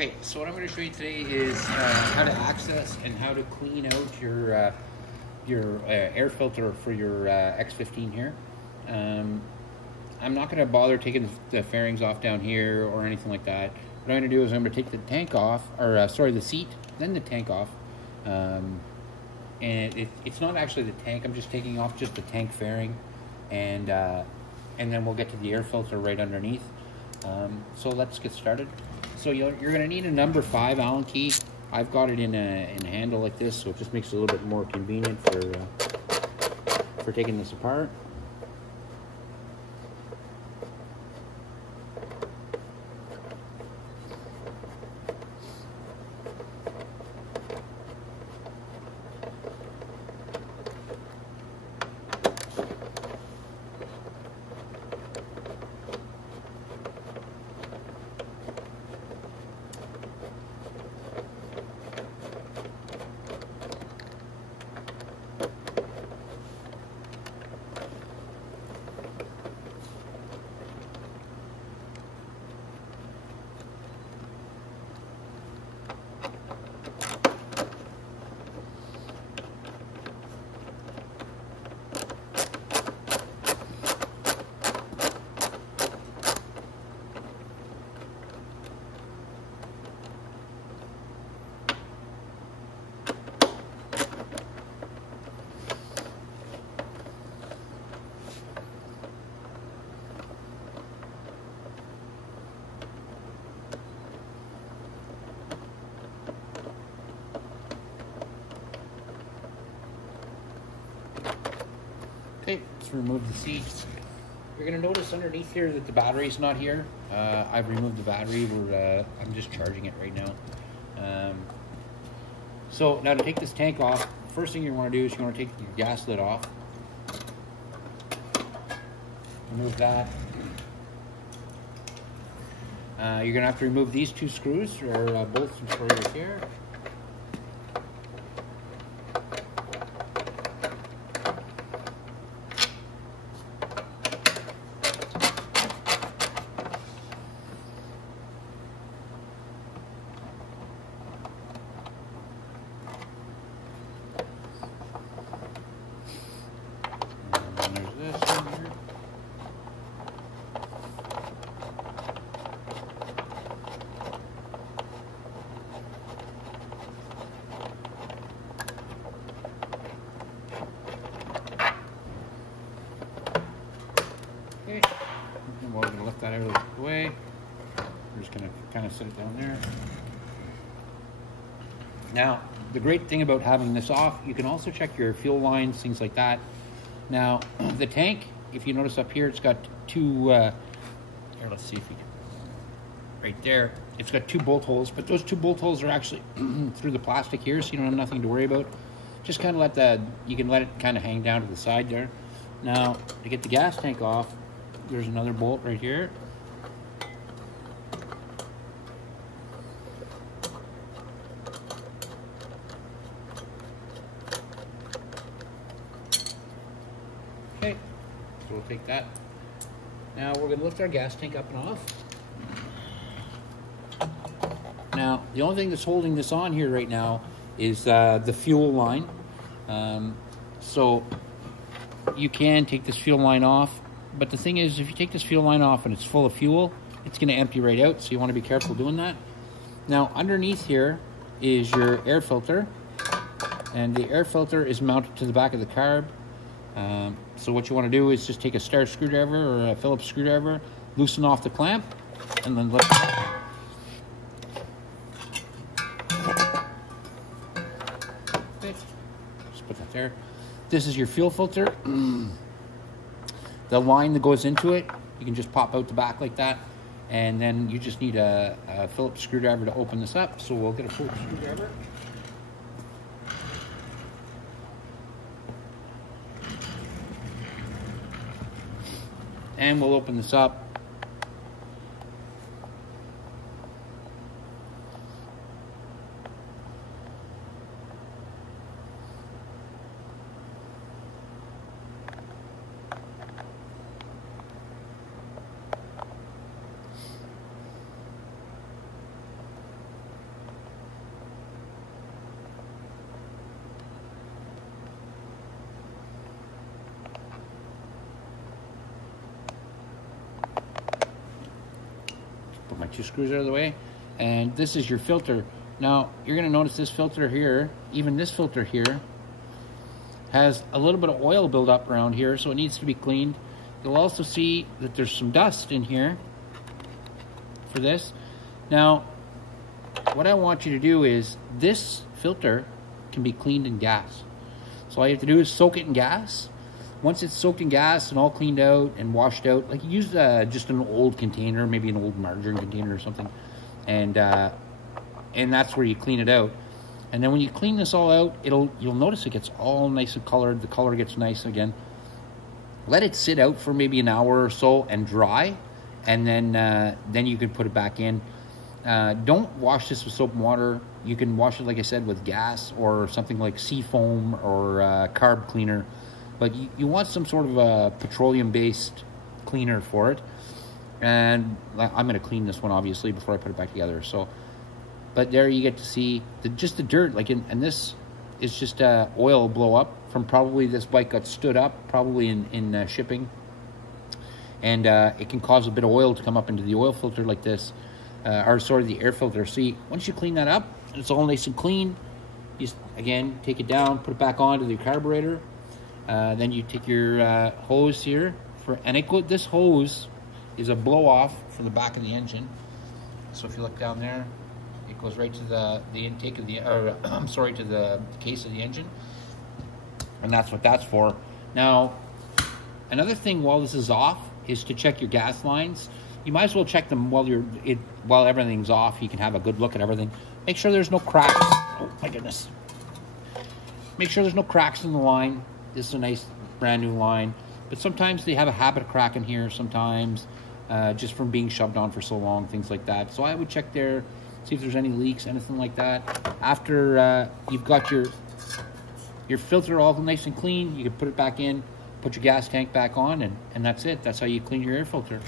Okay, so what I'm going to show you today is how to access and how to clean out your air filter for your X15 here. I'm not going to bother taking the fairings off down here or anything like that. What I'm going to do is I'm going to take the tank off, or sorry, the seat, then the tank off. And it's not actually the tank. I'm just taking off just the tank fairing, and then we'll get to the air filter right underneath. So let's get started. So you're going to need a number 5 Allen key. I've got it in a handle like this, so it just makes it a little bit more convenient for taking this apart. Okay, let's remove the seats. You're going to notice underneath here that the battery's not here. I've removed the battery. I'm just charging it right now. So now to take this tank off, first thing you want to do is you want to take your gas lid off. Remove that. You're going to have to remove these 2 screws, or bolts, right here. Okay, and we're going to lift that out of the way. We're just going to kind of set it down there. Now, the great thing about having this off, you can also check your fuel lines, things like that. Now, the tank, if you notice up here, it's got 2, here, let's see if we can, right there, it's got 2 bolt holes, but those 2 bolt holes are actually through the plastic here, so you don't have nothing to worry about. Just kind of you can let it kind of hang down to the side there. Now, to get the gas tank off, there's another bolt right here. Okay, so we'll take that. Now we're going to lift our gas tank up and off. Now, the only thing that's holding this on here right now is the fuel line. So you can take this fuel line off, but the thing is, if you take this fuel line off and it's full of fuel, it's going to empty right out, so you want to be careful doing that. Now, underneath here is your air filter, and the air filter is mounted to the back of the carb. So what you want to do is just take a star screwdriver or a Phillips screwdriver, loosen off the clamp, and then lift it up. Okay, just put that there. This is your fuel filter. The line that goes into it, you can just pop out the back like that, and then you just need a Phillips screwdriver to open this up. So we'll get a Phillips screwdriver. And we'll open this up. got your screws out of the way. And this is your filter. Now, you're gonna notice this filter here, even this filter here, has a little bit of oil buildup around here, so it needs to be cleaned. You'll also see that there's some dust in here for this. Now, what I want you to do is, this filter can be cleaned in gas. So all you have to do is soak it in gas. Once it's soaked in gas and all cleaned out and washed out, like, use just an old container, maybe an old margarine container or something, and that's where you clean it out. And then when you clean this all out, you'll notice it gets all nice and colored. The color gets nice again. Let it sit out for maybe an hour or so and dry, and then you can put it back in. Don't wash this with soap and water. You can wash it, like I said, with gas or something like sea foam or carb cleaner. But you want some sort of a petroleum-based cleaner for it. And I'm going to clean this one, obviously, before I put it back together. So, but there you get to see just the dirt. Like, and this is just oil blow up from probably this bike got stood up, probably in shipping. And it can cause a bit of oil to come up into the oil filter like this. Or sorry, the air filter. See, once you clean that up, it's all nice and clean. You just, again, take it down, put it back onto the carburetor. Then you take your hose here, this hose is a blow off from the back of the engine. So if you look down there, it goes right to the intake of the, to the case of the engine, and that's what that's for. Now, another thing while this is off is to check your gas lines. You might as well check them while everything's off. You can have a good look at everything. Make sure there's no cracks. Oh my goodness. Make sure there's no cracks in the line. This is a nice brand new line, but sometimes they have a habit of cracking here, sometimes just from being shoved on for so long, things like that. So I would check there, see if there's any leaks, anything like that. After you've got your filter all nice and clean, you can put it back in, put your gas tank back on, and that's it. That's how you clean your air filter.